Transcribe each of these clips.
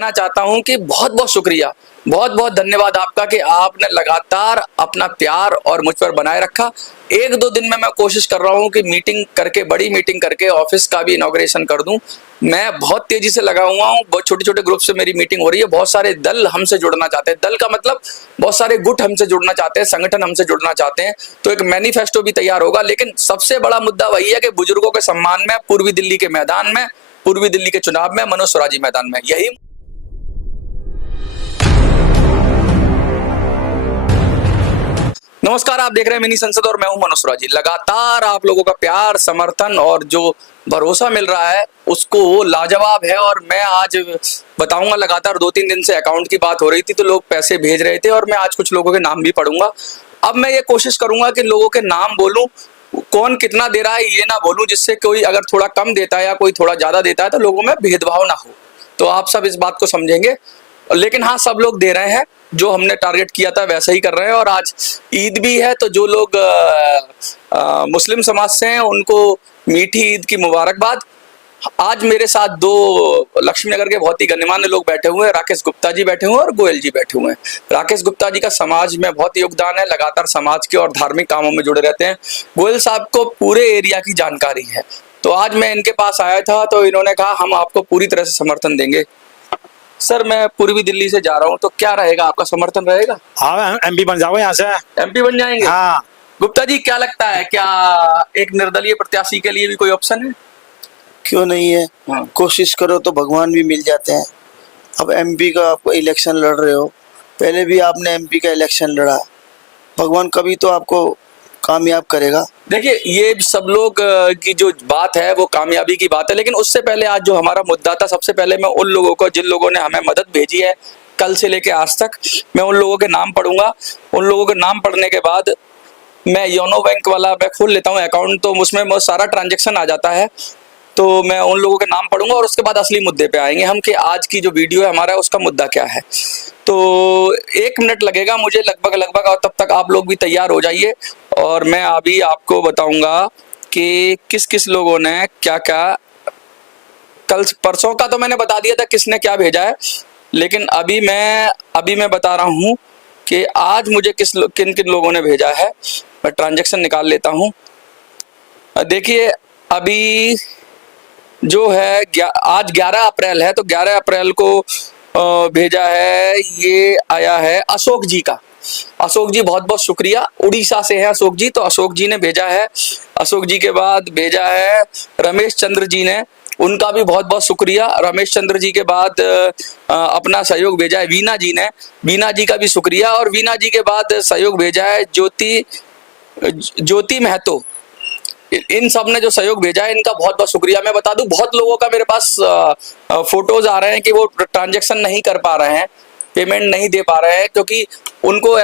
कहना चाहता हूं कि बहुत बहुत शुक्रिया, बहुत बहुत धन्यवाद आपका कि आपने लगातार अपना प्यार और मुझ पर बनाए रखा। एक दो दिन में मैं कोशिश कर रहा हूं कि मीटिंग करके, बड़ी मीटिंग करके ऑफिस का भी इनॉग्रेशन कर दूं। मैं बहुत तेजी से लगा हुआ हूं, बहुत छोटे छोटे ग्रुप से मेरी मीटिंग हो रही है। बहुत सारे दल हमसे जुड़ना चाहते हैं। दल का मतलब बहुत सारे गुट हमसे जुड़ना चाहते हैं, संगठन हमसे जुड़ना चाहते हैं। तो एक मैनिफेस्टो भी तैयार होगा। लेकिन सबसे बड़ा मुद्दा वही है कि बुजुर्गों के सम्मान में पूर्वी दिल्ली के मैदान में, पूर्वी दिल्ली के चुनाव में, मनोज स्वराजी मैदान में, यही। नमस्कार, आप देख रहे हैं मिनी संसद और मैं हूं मनोज स्वराजी। लगातार आप लोगों का प्यार, समर्थन और जो भरोसा मिल रहा है उसको लाजवाब है। और मैं आज बताऊंगा, लगातार 2-3 दिन से अकाउंट की बात हो रही थी तो लोग पैसे भेज रहे थे और मैं आज कुछ लोगों के नाम भी पढ़ूंगा। अब मैं ये कोशिश करूंगा कि लोगों के नाम बोलूं, कौन कितना दे रहा है ये ना बोलूं, जिससे कोई अगर थोड़ा कम देता है या कोई थोड़ा ज्यादा देता है तो लोगों में भेदभाव ना हो। तो आप सब इस बात को समझेंगे। लेकिन हाँ, सब लोग दे रहे हैं, जो हमने टारगेट किया था वैसा ही कर रहे हैं। और आज ईद भी है तो जो लोग मुस्लिम समाज से हैं उनको मीठी ईद की मुबारकबाद। आज मेरे साथ दो लक्ष्मी नगर के बहुत ही गण्यमान्य लोग बैठे हुए हैं। राकेश गुप्ता जी बैठे हुए हैं और गोयल जी बैठे हुए हैं। राकेश गुप्ता जी का समाज में बहुत योगदान है, लगातार समाज के और धार्मिक कामों में जुड़े रहते हैं। गोयल साहब को पूरे एरिया की जानकारी है। तो आज मैं इनके पास आया था तो इन्होंने कहा हम आपको पूरी तरह से समर्थन देंगे। सर, मैं पूर्वी दिल्ली से जा रहा हूँ तो क्या रहेगा, आपका समर्थन रहेगा? हाँ, एमपी बन जाओ यहाँ से। एमपी बन जाएंगे? हाँ। गुप्ता जी, क्या लगता है, क्या एक निर्दलीय प्रत्याशी के लिए भी कोई ऑप्शन है? क्यों नहीं है? हाँ। कोशिश करो तो भगवान भी मिल जाते हैं। अब एमपी का आप इलेक्शन लड़ रहे हो, पहले भी आपने एमपी का इलेक्शन लड़ा, भगवान कभी तो आपको कामयाब करेगा। देखिए, ये सब लोग की जो बात है वो कामयाबी की बात है, लेकिन उससे पहले आज जो हमारा मुद्दा था, सबसे पहले मैं उन लोगों को, जिन लोगों ने हमें मदद भेजी है कल से लेके आज तक, मैं उन लोगों के नाम पढ़ूंगा। उन लोगों के नाम पढ़ने के बाद मैं योनो बैंक वाला मैं खोल लेता हूँ अकाउंट, तो उसमें बहुत सारा ट्रांजेक्शन आ जाता है। तो मैं उन लोगों के नाम पढ़ूंगा और उसके बाद असली मुद्दे पे आएंगे हम कि आज की जो वीडियो है हमारा उसका मुद्दा क्या है। तो 1 मिनट लगेगा मुझे लगभग, और तब तक आप लोग भी तैयार हो जाइए और मैं अभी आपको बताऊंगा कि किस किस लोगों ने क्या क्या। कल परसों का तो मैंने बता दिया था किसने क्या भेजा है, लेकिन अभी मैं बता रहा हूँ कि आज मुझे किन किन लोगों ने भेजा है। मैं ट्रांजेक्शन निकाल लेता हूँ। देखिए, अभी जो है आज 11 अप्रैल है तो 11 अप्रैल को भेजा है, ये आया है अशोक जी का। अशोक जी, बहुत बहुत शुक्रिया। उड़ीसा से है अशोक जी, तो अशोक जी ने भेजा है। अशोक जी के बाद भेजा है रमेश चंद्र जी ने, उनका भी बहुत बहुत शुक्रिया। रमेश चंद्र जी के बाद अपना सहयोग भेजा है वीना जी ने, वीना जी का भी शुक्रिया। और वीना जी के बाद सहयोग भेजा है ज्योति महतो। इन सब ने जो सहयोग भेजा है इनका बहुत बहुत शुक्रिया। मैं बता दूं, बहुत लोगों का मेरे पास फोटोज आ रहे हैं कि वो ट्रांजैक्शन नहीं कर पा रहे हैं, पेमेंट नहीं दे पा रहे हैं, क्योंकि उनको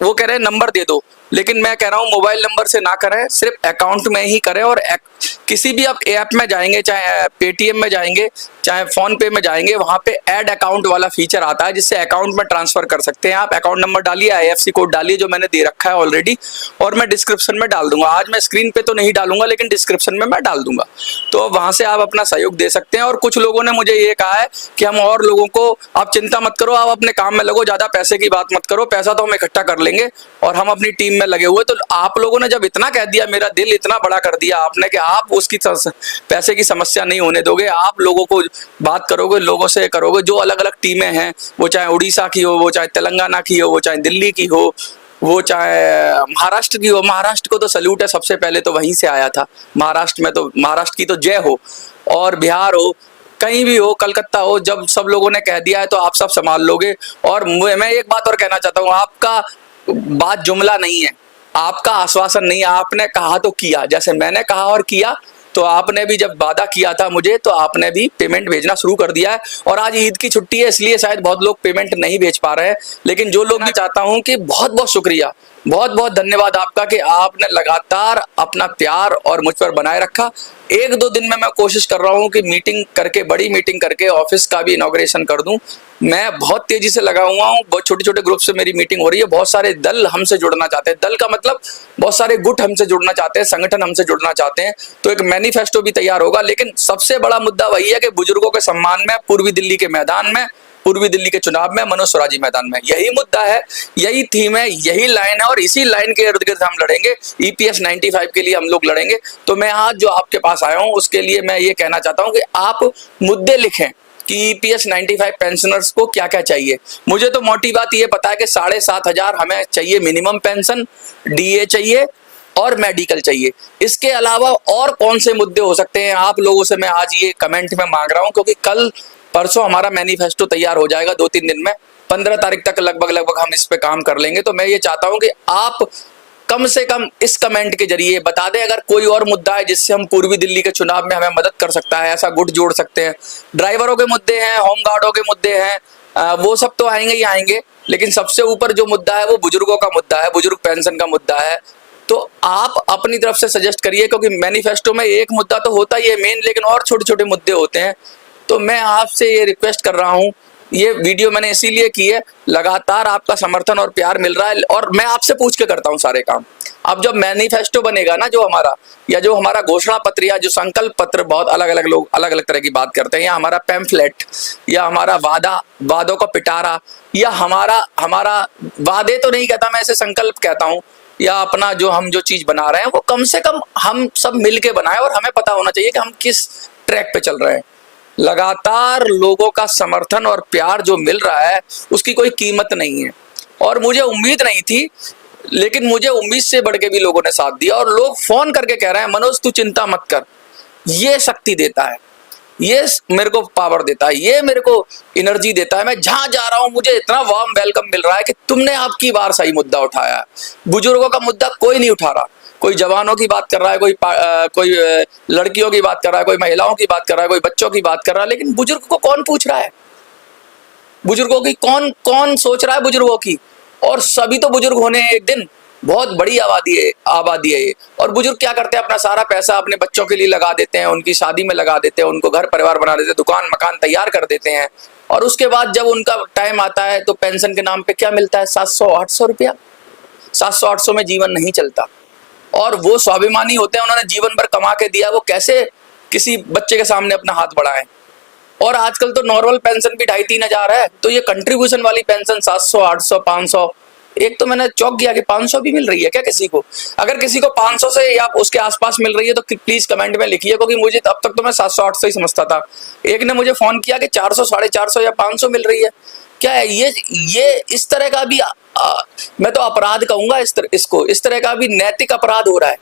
वो कह रहे हैं नंबर दे दो, लेकिन मैं कह रहा हूँ मोबाइल नंबर से ना करें, सिर्फ अकाउंट में ही करें। और किसी भी आप ऐप में जाएंगे, चाहे पेटीएम में जाएंगे, चाहे फोन पे में जाएंगे, वहां पे ऐड अकाउंट वाला फीचर आता है जिससे अकाउंट में ट्रांसफर कर सकते हैं। आप अकाउंट नंबर डालिए, IFSC कोड डालिए जो मैंने दे रखा है ऑलरेडी, और मैं डिस्क्रिप्शन में डाल दूंगा। आज मैं स्क्रीन पे तो नहीं डालूंगा लेकिन डिस्क्रिप्शन में मैं डाल दूंगा, तो वहां से आप अपना सहयोग दे सकते हैं। और कुछ लोगों ने मुझे ये कहा है कि हम और लोगों को, आप चिंता मत करो, आप अपने काम में लगो, ज्यादा पैसे की बात मत करो, पैसा तो हम इकट्ठा कर लेंगे और हम अपनी टीम में लगे हुए। तो आप लोगों ने जब इतना कह दिया, मेरा दिल इतना बड़ा कर दिया आपने कि आप उसकी पैसे की समस्या नहीं होने दोगे। आप लोगों को बात करोगे, लोगों से करोगे। जो अलग अलग टीमें हैं, वो चाहे उड़ीसा की हो, वो चाहे तेलंगाना की हो, वो चाहे दिल्ली की हो, वो चाहे महाराष्ट्र की हो। महाराष्ट्र को तो सल्यूट है, सबसे पहले तो वहीं से आया था। महाराष्ट्र में तो, महाराष्ट्र की तो जय हो। और बिहार हो, कहीं भी हो, कलकत्ता हो, जब सब लोगों ने कह दिया है तो आप सब संभाल लोगे। और मैं एक बात और कहना चाहता हूँ, आपका बात जुमला नहीं है, आपका आश्वासन नहीं है, आपने कहा तो किया। जैसे मैंने कहा और किया, तो आपने भी जब वादा किया था मुझे, तो आपने भी पेमेंट भेजना शुरू कर दिया है। और आज ईद की छुट्टी है, इसलिए शायद बहुत लोग पेमेंट नहीं भेज पा रहे हैं, लेकिन जो लोग, मैं चाहता हूं कि बहुत बहुत शुक्रिया, बहुत बहुत धन्यवाद आपका कि आपने लगातार अपना प्यार और मुझ पर बनाए रखा। एक दो दिन में मैं कोशिश कर रहा हूं कि मीटिंग करके, बड़ी मीटिंग करके ऑफिस का भी इनॉग्रेशन कर दूं। मैं बहुत तेजी से लगा हुआ हूं, बहुत छोटे छोटे ग्रुप से मेरी मीटिंग हो रही है। बहुत सारे दल हमसे जुड़ना चाहते हैं, दल का मतलब बहुत सारे गुट हमसे जुड़ना चाहते हैं, संगठन हमसे जुड़ना चाहते हैं। तो एक मैनिफेस्टो भी तैयार होगा। लेकिन सबसे बड़ा मुद्दा वही है कि बुजुर्गों के सम्मान में पूर्वी दिल्ली के मैदान में, पूर्वी दिल्ली के चुनाव में, मनोज स्वराजी मैदान में, यही मुद्दा है, यही थीम है, यही लाइन है। और इसी लाइन के इर्द गिर्द हम लड़ेंगे। EPS 95 के लिए हम लोग लड़ेंगे। तो मैं आज जो आपके पास आया हूं उसके लिए मैं ये कहना चाहता हूं कि आप मुद्दे लिखें कि EPS 95 पेंशनर्स को क्या क्या चाहिए। मुझे तो मोटी बात ये पता है कि 7,500 हमें चाहिए मिनिमम पेंशन, DA चाहिए और मेडिकल चाहिए। इसके अलावा और कौन से मुद्दे हो सकते हैं, आप लोगों से मैं आज ये कमेंट में मांग रहा हूं, क्योंकि कल परसों हमारा मैनिफेस्टो तैयार हो जाएगा। 2-3 दिन में 15 तारीख तक लगभग हम इस पे काम कर लेंगे। तो मैं ये चाहता हूं कि आप कम से कम इस कमेंट के जरिए बता दें अगर कोई और मुद्दा है जिससे हम पूर्वी दिल्ली के चुनाव में हमें मदद कर सकता है, ऐसा गुट जोड़ सकते हैं। ड्राइवरों के मुद्दे हैं, होमगार्डों के मुद्दे हैं, वो सब तो आएंगे ही आएंगे। लेकिन सबसे ऊपर जो मुद्दा है वो बुजुर्गों का मुद्दा है, बुजुर्ग पेंशन का मुद्दा है। तो आप अपनी तरफ से सजेस्ट करिए, क्योंकि मैनिफेस्टो में एक मुद्दा तो होता ही है मेन, लेकिन और छोटे छोटे मुद्दे होते हैं। तो मैं आपसे ये रिक्वेस्ट कर रहा हूं, ये वीडियो मैंने इसीलिए की है, लगातार आपका समर्थन और प्यार मिल रहा है और मैं आपसे पूछ के करता हूं सारे काम। अब जब मैनिफेस्टो बनेगा ना, जो हमारा या जो हमारा घोषणा पत्र या जो संकल्प पत्र, बहुत अलग अलग लोग अलग अलग तरह की बात करते हैं, या हमारा पैम्फलेट या हमारा वादों का पिटारा, या हमारा वादे तो नहीं कहता मैं, ऐसे संकल्प कहता हूं, या अपना जो हम जो चीज बना रहे हैं वो कम से कम हम सब मिलके बनाएं और हमें पता होना चाहिए कि हम किस ट्रैक पे चल रहे हैं। लगातार लोगों का समर्थन और प्यार जो मिल रहा है उसकी कोई कीमत नहीं है। और मुझे उम्मीद नहीं थी, लेकिन मुझे उम्मीद से बढ़ के भी लोगों ने साथ दिया। और लोग फोन करके कह रहे हैं मनोज तू चिंता मत कर, ये शक्ति देता है, ये मेरे को पावर देता है, ये मेरे को एनर्जी देता है। मैं जहां जा रहा हूं मुझे इतना वार्म वेलकम मिल रहा है कि तुमने आपकी बार सही मुद्दा उठाया है। बुजुर्गों का मुद्दा कोई नहीं उठा रहा। कोई जवानों की बात कर रहा है, कोई लड़कियों की बात कर रहा है, कोई महिलाओं की बात कर रहा है, कोई बच्चों की बात कर रहा है, लेकिन बुजुर्ग को कौन पूछ रहा है? बुजुर्गों की कौन सोच रहा है बुजुर्गों की? और सभी तो बुजुर्ग होने हैं एक दिन। बहुत बड़ी आबादी है ये। और बुजुर्ग क्या करते हैं, अपना सारा पैसा अपने बच्चों के लिए लगा देते हैं, उनकी शादी में लगा देते हैं, उनको घर परिवार बना देते हैं, दुकान मकान तैयार कर देते हैं। और उसके बाद जब उनका टाइम आता है तो पेंशन के नाम पे क्या मिलता है? 700-800 रुपया। 700-800 में जीवन नहीं चलता। और वो स्वाभिमानी होते हैं, उन्होंने जीवन भर कमा के दिया, वो कैसे किसी बच्चे के सामने अपना हाथ बढ़ाएं? और आजकल तो नॉर्मल पेंशन भी 2,500-3 हजार है, तो ये कंट्रीब्यूशन वाली पेंशन 700, 800, 500, एक तो मैंने चौंक गया कि 500 भी मिल रही है क्या किसी को? अगर किसी को 500 से या उसके आसपास मिल रही है तो प्लीज कमेंट में लिखिए, क्योंकि मुझे अब तक तो मैं 700-800 ही समझता था। एक ने मुझे फोन किया कि 400, 450 या 500 मिल रही है। क्या है ये इस तरह का भी मैं तो अपराध कहूंगा इसको, इस तरह का भी नैतिक अपराध हो रहा है।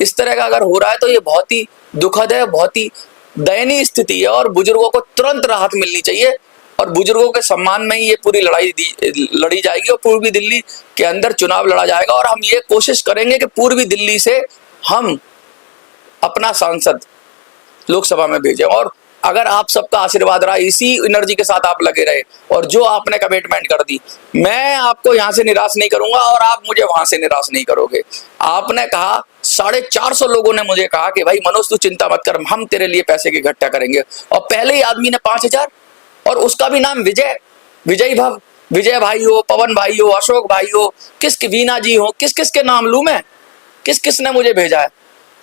इस तरह का अगर हो रहा है तो ये बहुत ही दुखद है, बहुत ही दयनीय स्थिति है। और बुजुर्गों को तुरंत राहत मिलनी चाहिए और बुजुर्गों के सम्मान में ही ये पूरी लड़ाई लड़ी जाएगी और पूर्वी दिल्ली के अंदर चुनाव लड़ा जाएगा। और हम ये कोशिश करेंगे कि पूर्वी दिल्ली से हम अपना सांसद लोकसभा में भेजें। और अगर आप सबका आशीर्वाद रहा, इसी एनर्जी के साथ आप लगे रहे और जो आपने कमिटमेंट कर दी, मैं आपको यहाँ से निराश नहीं करूंगा और आप मुझे वहां से निराश नहीं करोगे। आपने कहा, 450 लोगों ने मुझे कहा कि भाई मनोज तू चिंता मत कर, हम तेरे लिए पैसे की इकट्ठा करेंगे। और पहले ही आदमी ने 5,000, और उसका भी नाम विजय भाई हो, पवन भाई हो, अशोक भाई हो, वीना जी हो, किस के नाम लूं मैं? किस ने मुझे भेजा है?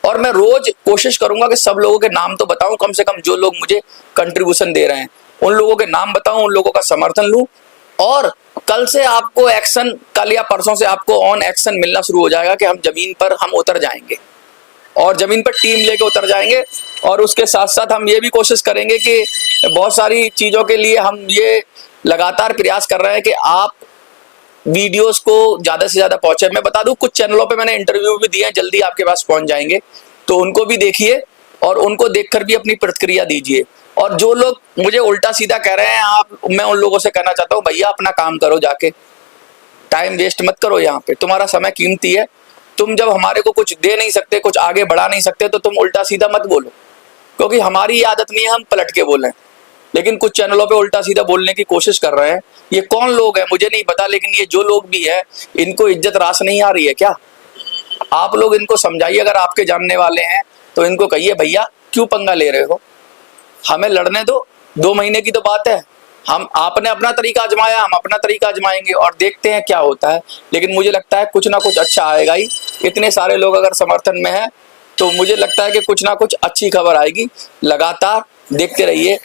और मैं रोज कोशिश करूंगा कि सब लोगों के नाम तो बताऊं, कम से कम जो लोग मुझे कंट्रीब्यूशन दे रहे हैं उन लोगों के नाम बताऊं, उन लोगों का समर्थन लूं। और कल से आपको एक्शन, कल या परसों से आपको ऑन एक्शन मिलना शुरू हो जाएगा कि हम जमीन पर हम उतर जाएंगे और जमीन पर टीम लेके उतर जाएंगे। और उसके साथ साथ हम ये भी कोशिश करेंगे कि बहुत सारी चीजों के लिए हम ये लगातार प्रयास कर रहे हैं कि आप वीडियोस को ज्यादा से ज्यादा पहुंचे। मैं बता दूं, कुछ चैनलों पे मैंने इंटरव्यू भी दिए हैं, जल्दी आपके पास पहुंच जाएंगे, तो उनको भी देखिए और उनको देखकर भी अपनी प्रतिक्रिया दीजिए। और जो लोग मुझे उल्टा सीधा कह रहे हैं, मैं उन लोगों से कहना चाहता हूँ, भैया अपना काम करो, जाके टाइम वेस्ट मत करो। यहाँ पे तुम्हारा समय कीमती है। तुम जब हमारे को कुछ दे नहीं सकते, कुछ आगे बढ़ा नहीं सकते, तो तुम उल्टा सीधा मत बोलो, क्योंकि हमारी आदत नहीं है हम पलट के बोलें। लेकिन कुछ चैनलों पे उल्टा सीधा बोलने की कोशिश कर रहे हैं। ये कौन लोग हैं मुझे नहीं पता, लेकिन ये जो लोग भी है, इनको इज्जत रास नहीं आ रही है क्या? आप लोग इनको समझाइए, अगर आपके जानने वाले हैं तो इनको कहिए भैया क्यों पंगा ले रहे हो, हमें लड़ने दो, 2 महीने की तो बात है। हम आपने अपना तरीका आजमाया, हम अपना तरीका आजमाएंगे और देखते हैं क्या होता है। लेकिन मुझे लगता है कुछ ना कुछ अच्छा आएगा ही। इतने सारे लोग अगर समर्थन में हैं तो मुझे लगता है कि कुछ ना कुछ अच्छी खबर आएगी। लगातार देखते रहिए।